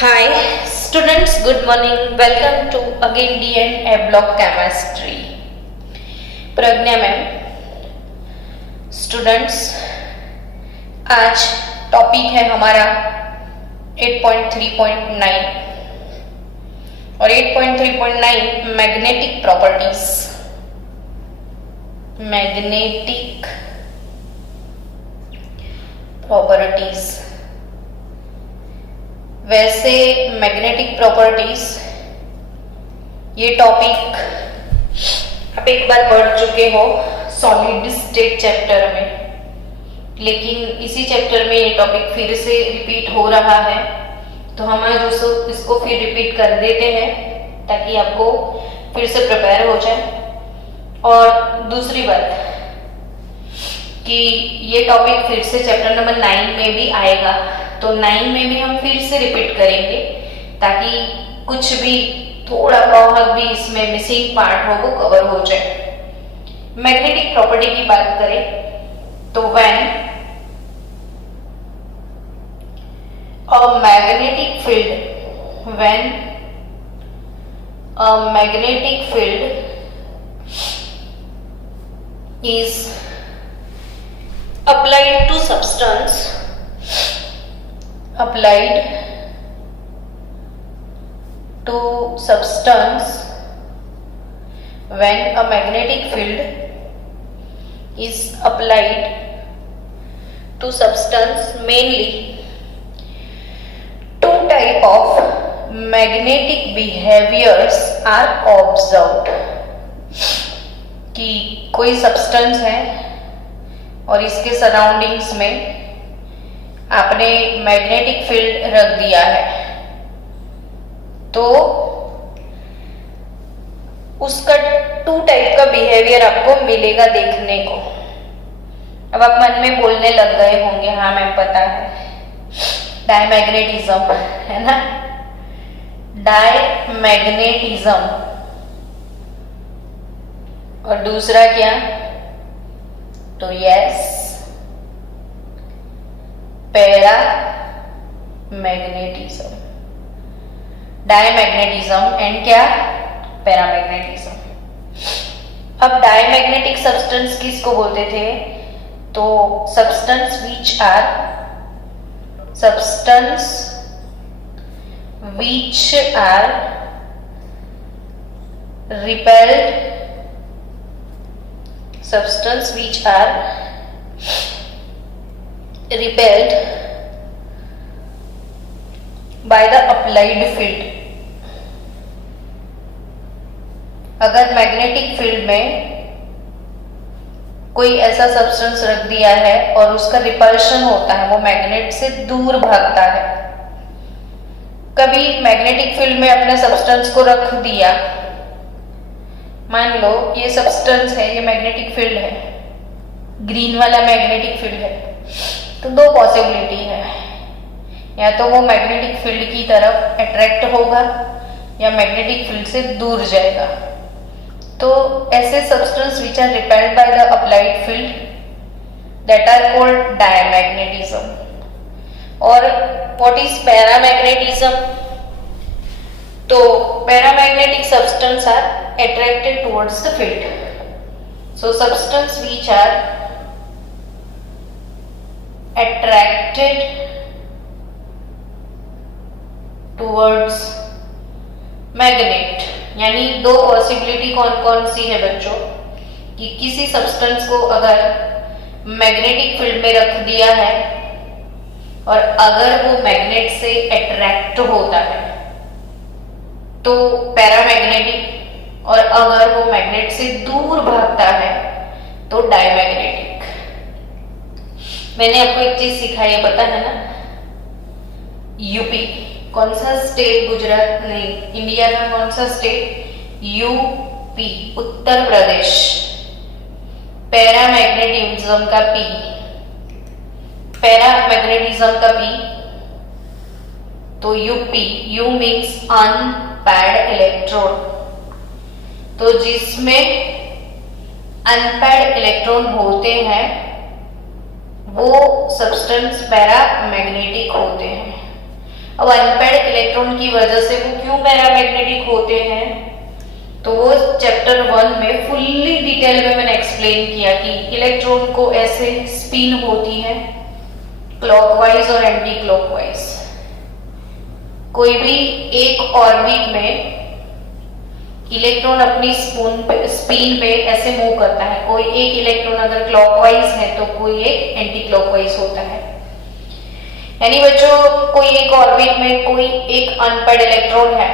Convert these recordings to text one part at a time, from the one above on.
Hi students, good morning. Welcome to again D&A block chemistry. Pragya ma'am. Students, आज topic है हमारा 8.3.9 और 8.3.9 magnetic properties. Magnetic properties. वैसे magnetic properties ये topic आप एक बार पढ़ चुके हो सॉलिड स्टेट चैप्टर में, लेकिन इसी चैप्टर में ये टॉपिक फिर से रिपीट हो रहा है, तो हम आज इसको फिर रिपीट कर देते हैं ताकि आपको फिर से प्रिपेयर हो जाए. और दूसरी बात कि ये टॉपिक फिर से चैप्टर नंबर 9 में भी आएगा, तो 9 में भी हम फिर से रिपीट करेंगे ताकि कुछ भी थोड़ा बहुत भी इसमें मिसिंग पार्ट हो वो कवर हो जाए. मैग्नेटिक प्रॉपर्टी की बात करें तो when a magnetic field is applied to substance when a magnetic field is applied to substance, mainly two type of magnetic behaviors are observed. कि कोई सब्सटेंस है और इसके सराउंडिंग्स में आपने मैग्नेटिक फील्ड रख दिया है, तो उसका टू टाइप का बिहेवियर आपको मिलेगा देखने को. अब आप मन में बोलने लग गए होंगे, हाँ मैम पता है, डायमैग्नेटिज्म है ना, डायमैग्नेटिज्म. और दूसरा क्या, तो yes, paramagnetism. Diamagnetism and क्या, पैरामैग्नेटिज्म. अब डायमैग्नेटिक सब्सटेंस किसको बोलते थे, तो substance which are repelled by the applied field. अगर मैग्नेटिक फील्ड में कोई ऐसा सब्सटेंस रख दिया है और उसका रिपल्शन होता है, वो मैग्नेट से दूर भागता है. कभी मैग्नेटिक फील्ड में अपने सब्सटेंस को रख दिया, मान लो ये सब्सटेंस है, ये मैग्नेटिक फील्ड है, ग्रीन वाला मैग्नेटिक फील्ड है, तो दो पॉसिबिलिटी है, या तो वो मैग्नेटिक फील्ड की तरफ अट्रैक्ट होगा या मैग्नेटिक फील्ड से दूर जाएगा. तो ऐसे substance which are repelled by the applied field that are called diamagnetism. और व्हाट इज पैरामैग्नेटिज्म, तो paramagnetic substance are attracted towards the field. So substance which are attracted towards magnet, यानी दो possibility कौन कौन सी है बच्चों, कि किसी सब्सटेंस को अगर मैग्नेटिक फील्ड में रख दिया है और अगर वो मैग्नेट से अट्रैक्ट होता है तो पैरामैग्नेटिक, और अगर वो मैग्नेट से दूर भागता है तो डायमैग्नेटिक. मैंने आपको एक चीज सिखाई है, पता है ना, यूपी. कौन सा स्टेट, गुजरात नहीं, इंडिया का कौन सा state, UP, Uttar Pradesh. Paramagnetism का पी, पैरामैग्नेटिज्म का पी, तो UP, you means unpaired electron. तो जिसमें अनपेयर्ड इलेक्ट्रॉन होते हैं वो सब्सटेंस पैरामैग्नेटिक होते हैं. अब अनपेड इलेक्ट्रॉन की वजह से वो क्यों पैरामैग्नेटिक होते हैं, तो वो चैप्टर 1 में फुल्ली डिटेल में मैंने एक्सप्लेन किया कि इलेक्ट्रॉन को ऐसे स्पिन होती है क्लॉकवाइज और एंटी क्लॉकवाइज। कोई भी एक ऑर्बिट में इलेक्ट्रॉन अपनी स्पिन पे ऐसे मूव करता है, कोई एक इलेक्ट्रॉन अगर क्लॉकवाइज है तो कोई एक एंटी क्लॉकवाइज होता है। यानी बच्चों कोई एक ऑर्बिट में कोई एक अनपेड इलेक्ट्रॉन है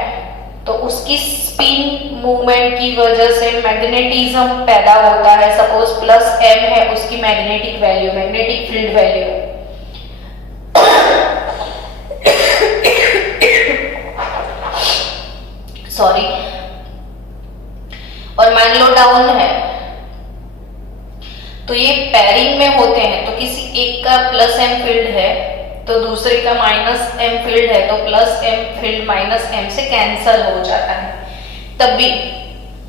तो उसकी स्पिन मूवमेंट की वजह से मैग्नेटिज्म पैदा होता है। सपोज +m है उसकी magnetic value, magnetic field value, sorry, और मान लो डाउन है, तो ये पेयरिंग में होते हैं। तो किसी एक का +m फील्ड है तो दूसरे का -m फील्ड है, तो +m फील्ड -m से कैंसल हो जाता है। तब भी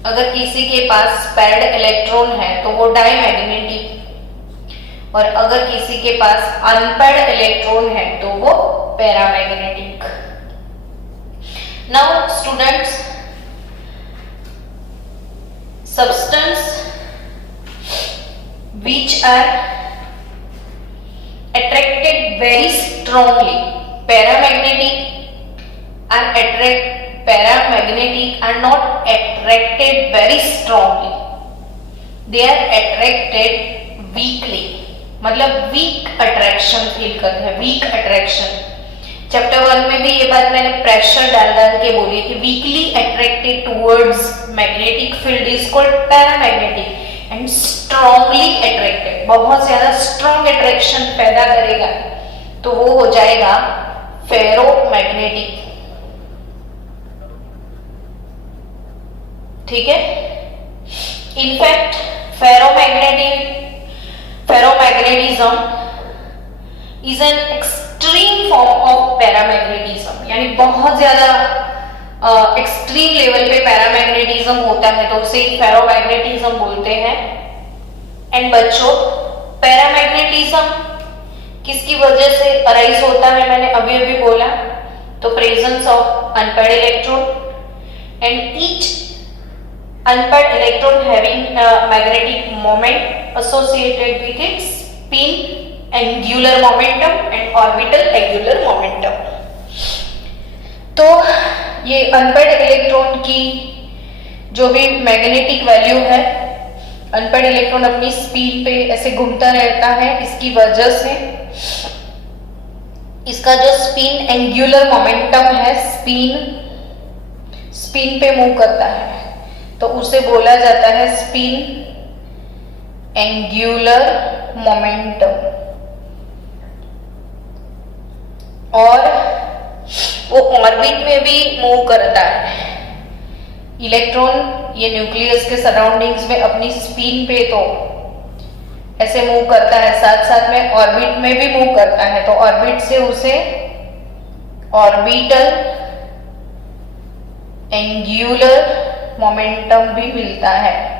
अगर किसी के पास पेयर्ड इलेक्ट्रॉन है तो वो डायमैग्नेटिक, और अगर किसी के पास अनपेयर्ड इलेक्ट्रॉन है तो वो paramagnetic. Now students, substance which are attracted very strongly, paramagnetic are not attracted very strongly, they are attracted weakly, मतलब weak attraction फील करते हैं, weak attraction। चैप्टर 1 में भी ये बात मैंने प्रेशर डाल के बोली थी, weekly attracted towards magnetic field is called paramagnetic, and strongly attracted, बहुत ज्यादा स्ट्रांग अट्रैक्शन पैदा करेगा तो वो हो जाएगा फेरोमैग्नेटिक। ठीक है, in fact ferromagnetism is an extreme form of paramagnetism, यानी बहुत ज्यादा एक्सट्रीम लेवल पे पैरामैग्नेटिज्म होता है तो उसे फेरोमैग्नेटिज्म बोलते हैं। एंड बच्चों, पैरामैग्नेटिज्म किसकी वजह से अराइज होता है, मैंने अभी अभी बोला, तो presence of unpaired electron, and each unpaired electron having magnetic moment associated with its spin angular momentum and orbital angular momentum. तो ये अनपेयर्ड इलेक्ट्रॉन की जो भी मैग्नेटिक वैल्यू है, अनपेयर्ड इलेक्ट्रॉन अपनी स्पीड पे ऐसे घूमता रहता है, इसकी वजह से इसका जो स्पिन एंगुलर मोमेंटम है, स्पिन पे मूव करता है, तो उसे बोला जाता है स्पिन एंगुलर मोमेंटम। और वो ऑर्बिट में भी मूव करता है। इलेक्ट्रॉन ये न्यूक्लियस के सराउंडिंग्स में अपनी स्पिन पे तो ऐसे मूव करता है, साथ साथ में ऑर्बिट में भी मूव करता है, तो ऑर्बिट से उसे ऑर्बिटल एंगुलर मोमेंटम भी मिलता है।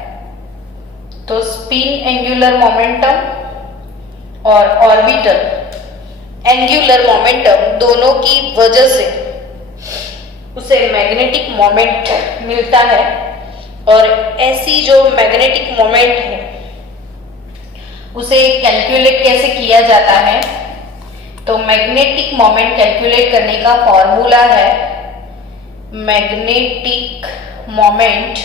तो स्पिन एंगुलर मोमेंटम और ऑर्बिटल एंगुलर मोमेंटम दोनों की वजह से उसे मैग्नेटिक मोमेंट मिलता है। और ऐसी जो मैग्नेटिक मोमेंट है उसे कैलकुलेट कैसे किया जाता है, तो मैग्नेटिक मोमेंट कैलकुलेट करने का फॉर्मूला है मैग्नेटिक मोमेंट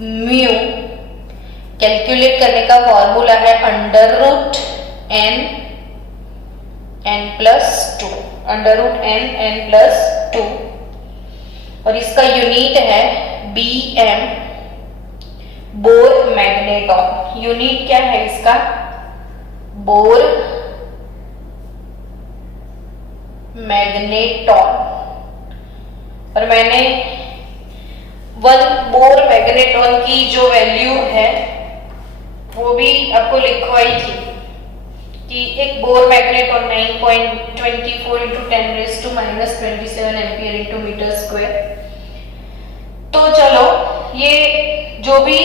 म्यू, कैलकुलेट करने का फॉर्मूला है √n+2, √n+2, और इसका यूनिट है bm, बोर मैग्नेटॉन। यूनिट क्या है इसका? Bore magneton. और मैंने 1 बोर मैग्नेटॉन की जो वैल्यू है वो भी आपको लिखवाई थी कि एक Bohr magneton 9.24 × 10⁻⁻27 ampere × metre square. तो चलो, ये जो भी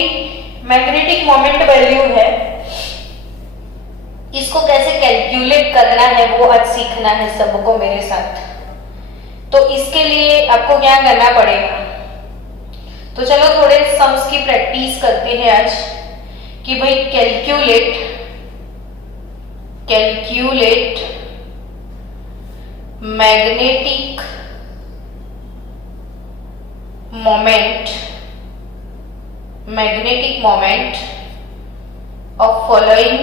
मैग्नेटिक मोमेंट वैल्यू है इसको कैसे कैलकुलेट करना है वो आज सीखना है सबको मेरे साथ। तो इसके लिए आपको क्या करना पड़ेगा, तो चलो थोड़े सम्स की प्रैक्टिस करते हैं आज कि भाई calculate magnetic moment of following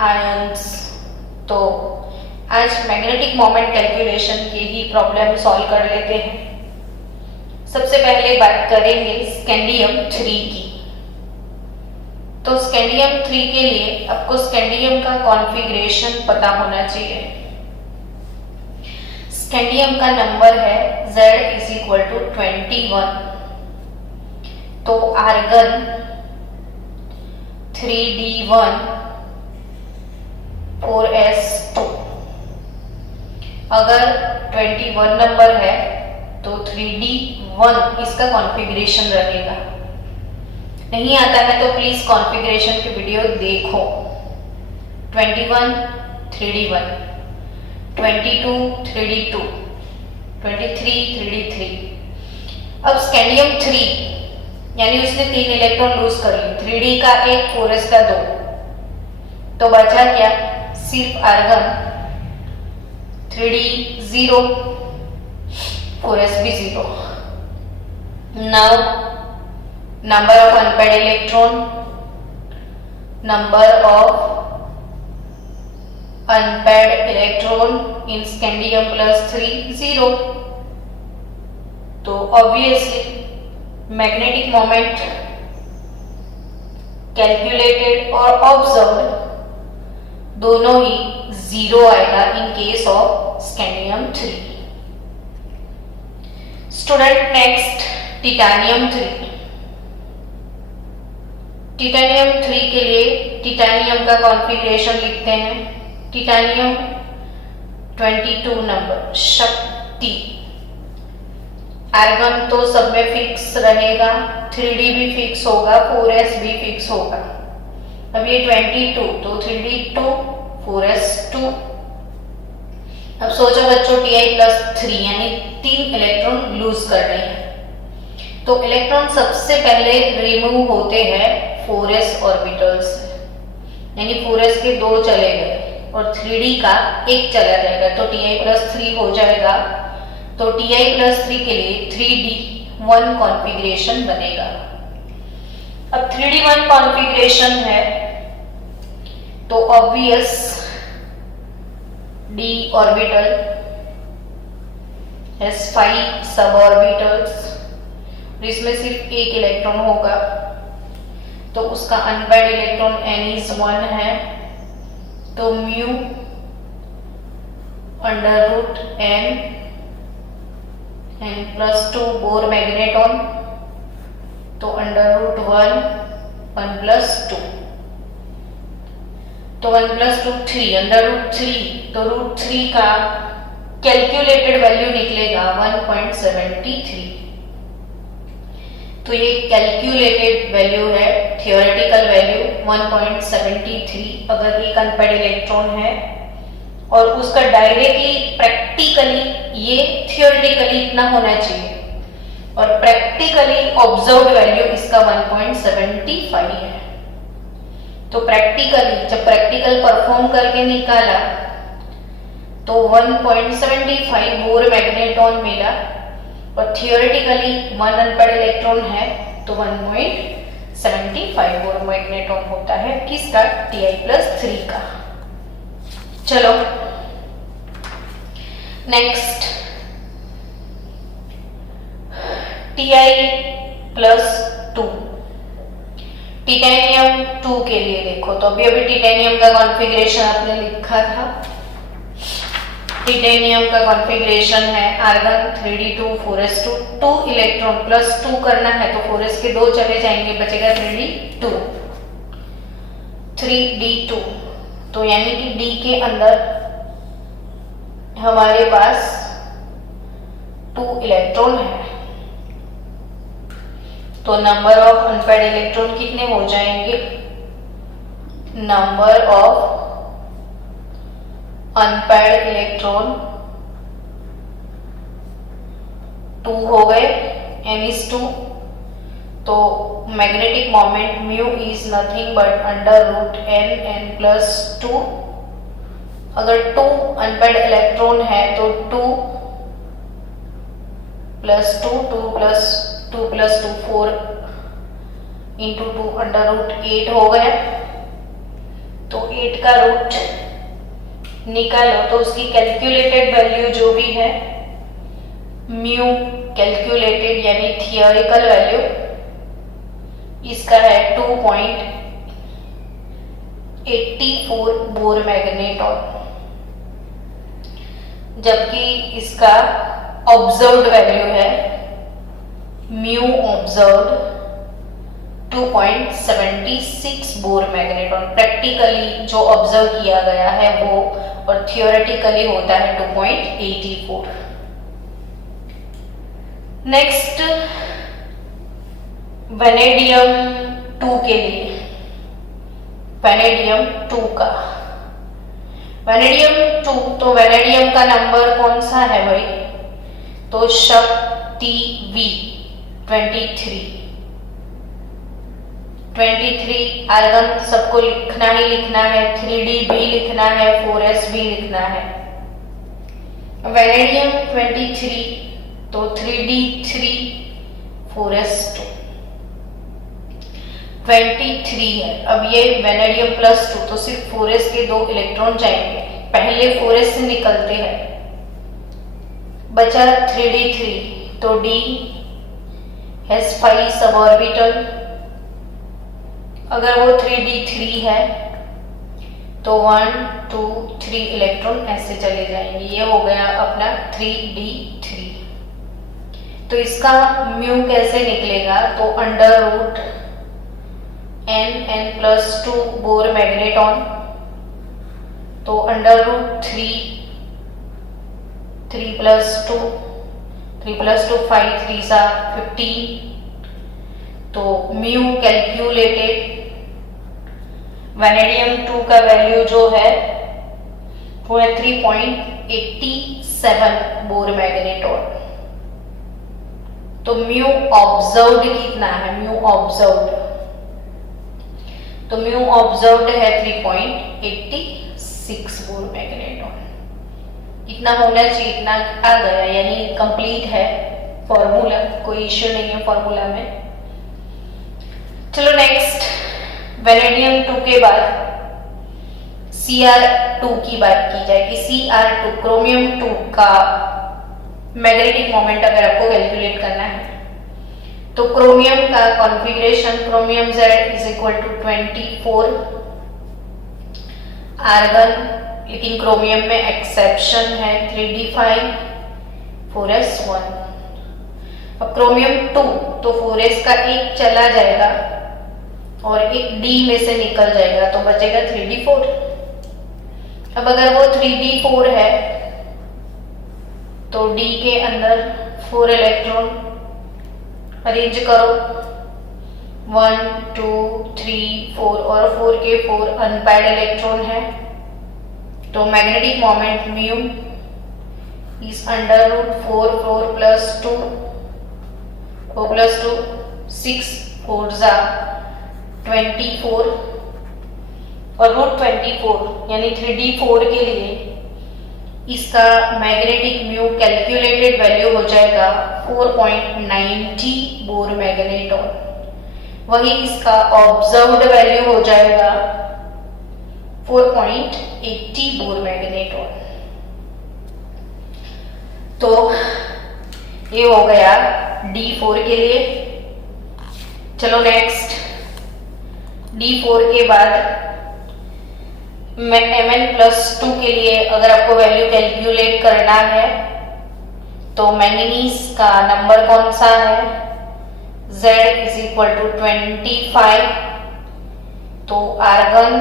ions. तो आज मैग्नेटिक मोमेंट कैलकुलेशन की ही प्रॉब्लम सॉल्व कर लेते हैं। सबसे पहले बात करेंगे स्कैंडियम 3 की। तो स्कैंडियम 3 के लिए आपको स्कैंडियम का कॉन्फ़िगरेशन पता होना चाहिए। स्कैंडियम का नंबर है Z = 21। तो आर्गन 3D1 4s2। अगर 21 नंबर है तो 3D1 इसका कॉन्फ़िगरेशन रहेगा। नहीं आता है तो प्लीज कॉन्फ़िगरेशन की वीडियो देखो। 21 3D1, 22 3D2, 23 3D3। अब स्कैंडियम 3 यानी उसने 3 इलेक्ट्रॉन लूज कर लिए, 3D का 1 4s का 2, तो बचा क्या, सिर्फ आर्गन 3D 0 4s भी 0। Now number of unpaired electron, in scandium +3 0। तो ऑब्वियसली मैग्नेटिक मोमेंट कैलकुलेटेड और ऑब्जर्व्ड दोनों ही 0 आएगा in case of scandium 3। Student next titanium 3। Titanium 3 के लिए टिटेनियम का कॉन्फ़िगरेशन लिखते हैं। टिटेनियम 22 नंबर शक्ति। आर्गन तो सब में फिक्स रहेगा, 3D भी फिक्स होगा, 4s भी फिक्स होगा। अब ये 22 तो 3D2 4s2। अब सोचो बच्चों Ti+3 यानी 3 इलेक्ट्रॉन लूज कर रहे हैं। तो इलेक्ट्रॉन सबसे पहले रिमूव होते हैं 4s ऑर्बिटल से, यानी 4s के 2 चले गए और 3D का 1 चला जाएगा, तो Ti+3 हो जाएगा। तो Ti+3 के लिए 3D1 कॉन्फ़िगरेशन बनेगा। अब 3D1 कॉन्फ़िगरेशन है तो obvious d orbital, s5 sub orbitals, इसमें सिर्फ 1 इलेक्ट्रॉन होगा तो उसका अनपेड इलेक्ट्रॉन n=1 है। तो μ n+2 बोर मैग्नेटॉन, तो √1 1+2, तो 1+2 3 √3, तो √3 का कैलकुलेटेड वैल्यू निकलेगा 1.73। तो ये कैलकुलेटेड वैल्यू है, थियोरेटिकल वैल्यू 1.73 अगर एक अनपेड इलेक्ट्रॉन है, और उसका डायरेक्टली प्रैक्टिकली, ये थियोरेटिकली इतना होना चाहिए और प्रैक्टिकली ऑब्जर्व्ड वैल्यू इसका 1.75 है। तो प्रैक्टिकली जब प्रैक्टिकल परफॉर्म करके निकाला तो 1.75 बोर मैग्नेटॉन मिला, और थियोरेटिकली 1 अनपेड इलेक्ट्रॉन है तो 1.75 बोर मैग्नेटॉन होता है किसका, Ti+3 का। चलो नेक्स्ट Ti+2। टिटेनियम 2 के लिए देखो, तो अभी टिटेनियम का कॉन्फ़िगरेशन आपने लिखा था। टिटेनियम का कॉन्फ़िगरेशन है आर्गन 3D2 4s2, 2 इलेक्ट्रॉन +2 करना है तो 4s के 2 चले जाएंगे, बचेगा 3D2 3D2। तो यानी कि D के अंदर हमारे पास 2 इलेक्ट्रॉन है, तो नंबर ऑफ अनपेड इलेक्ट्रॉन कितने हो जाएंगे नंबर ऑफ अनपेयर्ड इलेक्ट्रॉन 2 हो गए, n/2। तो magnetic moment mu is nothing but √n+2। अगर 2 अनपेयर्ड इलेक्ट्रॉन है तो 2 + 2 2 + 2 + 2 4 × 2 √8 हो गया। तो 8 का रूट निकालो तो उसकी कैलकुलेटेड वैल्यू जो भी है म्यू कैलकुलेटेड यानी थियोरिकल वैल्यू इसका है 2.84 बोर मैग्नेटॉन, जबकि इसका ऑब्जर्व्ड वैल्यू है mu observed 2.76 bore magneton. Practically जो ऑब्जर्व किया गया है वो और थियोरेटिकली होता है 2.84। नेक्स्ट वेनेडियम 2 के लिए, वेनेडियम 2 का वेनेडियम 2, तो वेनेडियम का नंबर कौन सा है भाई? तो शक्ति V 23। आर्गन सबको लिखना ही लिखना है, 3D भी लिखना है, 4s भी लिखना है। वेनेडियम 23 तो 3D3 4s 2 23 है। अब ये वेनेडियम +2 तो सिर्फ 4s के 2 इलेक्ट्रॉन जाएंगे, पहले 4s से निकलते हैं, बचा 3D3 तो D has 5 सबऑर्बिटल। अगर वो 3D3 है तो 1 2 3 इलेक्ट्रॉन ऐसे चले जाएंगे। ये हो गया अपना 3D3। तो इसका म्यू कैसे निकलेगा? तो √n+2 बोर मैग्नेटॉन, तो √3 3 + 2 3 + 2 5 3 सा 15। तो म्यू कैलकुलेटेड वेनेडियम 2 का वैल्यू जो है वो है 3.87 बोर मैग्नेटॉन। तो म्यू ऑब्जर्व्ड कितना है? म्यू ऑब्जर्व्ड है 3.86 बोर मैग्नेटॉन। इतना होना चाहिए, इतना आ गया यानी कंप्लीट है फॉर्मूला, कोई इश्यू नहीं है फॉर्मूला में। चलो नेक्स्ट वेनेडियम 2 के बाद Cr2 की बात की जाएगी। Cr2 क्रोमियम 2 का मैग्नेटिक मोमेंट अगर आपको कैलकुलेट करना है तो क्रोमियम का कॉन्फ़िगरेशन क्रोमियम Z = 24, आर्गन लेकिन क्रोमियम में एक्सेप्शन है 3D5 4s1। अब क्रोमियम 2 तो 4s का एक चला जाएगा और एक D में से निकल जाएगा तो बचेगा 3D4। अब अगर वो 3D4 है तो D के अंदर 4 इलेक्ट्रॉन अरेंज करो, 1 2 3 4 और 4 के 4 अनपेयर्ड इलेक्ट्रॉन है। तो मैग्नेटिक मोमेंट म्यू इज √4 4 + 2 4 + 2 6 4 सा 24 और √24 यानी 3D4 के लिए इसका मैग्नेटिक म्यू कैलकुलेटेड वैल्यू हो जाएगा 4.90 बोर मैग्नेटॉन। वही इसका ऑब्जर्व्ड वैल्यू हो जाएगा 4.80 बोर मैग्नेटॉन। तो ये हो गया D4 के लिए। चलो नेक्स्ट D4 के बाद Mn+2 के लिए अगर आपको वैल्यू कैलकुलेट करना है तो मैंगनीज का नंबर कौन सा है? Z = 25। तो आर्गन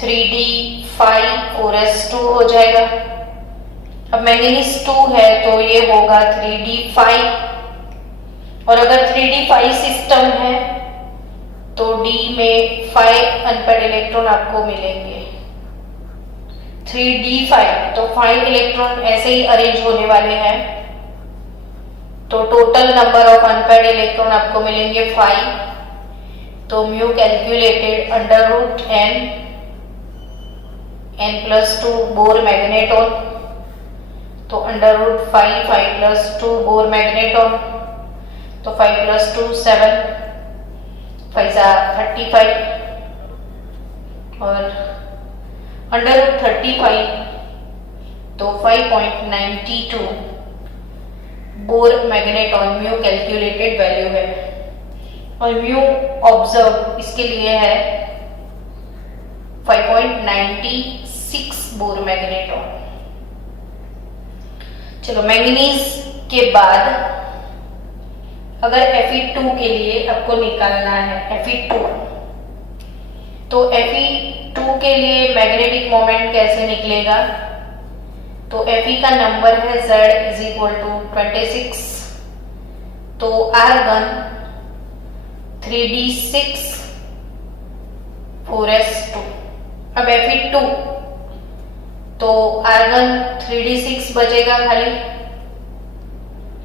3D5 4s2 हो जाएगा। अब मैंगनीज 2 है तो ये होगा 3D5 और अगर 3D5 सिस्टम है तो D में 5 अनपेड इलेक्ट्रॉन आपको मिलेंगे, 3d5, तो 5 इलेक्ट्रॉन ऐसे ही अरेंज होने वाले हैं। तो total number of unpaired electron आपको मिलेंगे 5। तो mu calculated n+2 bore magneton, तो √5, 5+2 बोर मैग्नेटॉन, तो 5+2 7, 5 35 और √35, तो 5.92 bore magneton mu calculated value है। और म्यू ऑब्जर्व इसके लिए है 5.96 बोर मैग्नेटॉन। चलो मैंगनीज के बाद अगर Fe2 के लिए आपको निकालना है Fe2, तो Fe2 के लिए मैग्नेटिक मोमेंट कैसे निकलेगा? तो Fe का नंबर है Z = 26, तो आर्गन 3d6 4s2। अब Fe2 तो आर्गन 3d6 बचेगा खाली,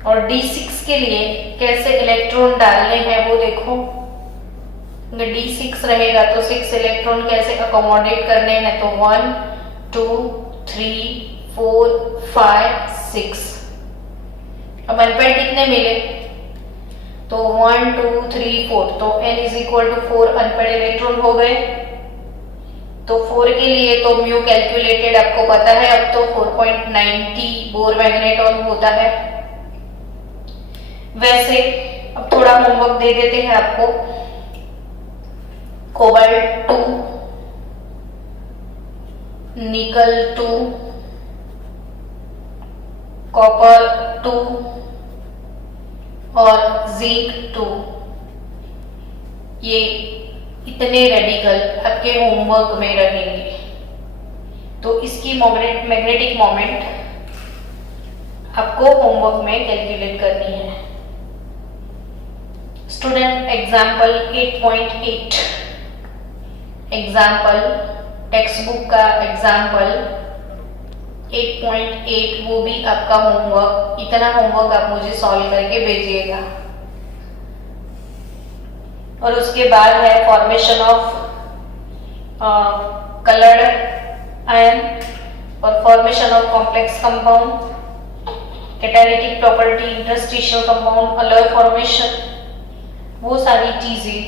और d6 के लिए कैसे इलेक्ट्रॉन डालने हैं वो देखो। d6 रहेगा तो 6 इलेक्ट्रॉन कैसे अकोमोडेट करने हैं, तो 1 2 3 4 5 6। अब अनपेड कितने मिले? तो 1 2 3 4, तो n = 4 अनपेड इलेक्ट्रॉन हो गए। तो 4 के लिए तो म्यू कैलकुलेटेड आपको पता है, अब तो 4.90 बोर मैग्नेटॉन होता है। वैसे अब थोड़ा होमवर्क दे देते हैं आपको। कोबाल्ट 2, निकल 2, कॉपर 2 और जिंक 2, ये इतने रेडिकल आपके होमवर्क में रहेंगे। तो इसकी मैग्नेटिक मोमेंट आपको होमवर्क में कैलकुलेट करनी है। Student example 8.8, example text book का एग्जाम्पल 8.8, वो भी आपका होमवर्क। इतना होमवर्क आप मुझे सॉल्व करके भेजिएगा। और उसके बाद है फॉर्मेशन ऑफ कलर्ड आयन और formation of complex compound, catalytic property, interstitial compound, alloy formation, वो सारी चीजें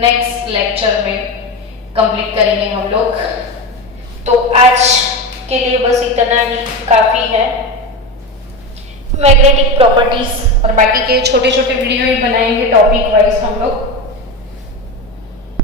नेक्स्ट लेक्चर में कंप्लीट करेंगे हम लोग। तो आज के लिए बस इतना ही काफी है। मैग्नेटिक प्रॉपर्टीज और बाकी के छोटे छोटे वीडियो ही बनाएंगे टॉपिक वाइज हम लोग।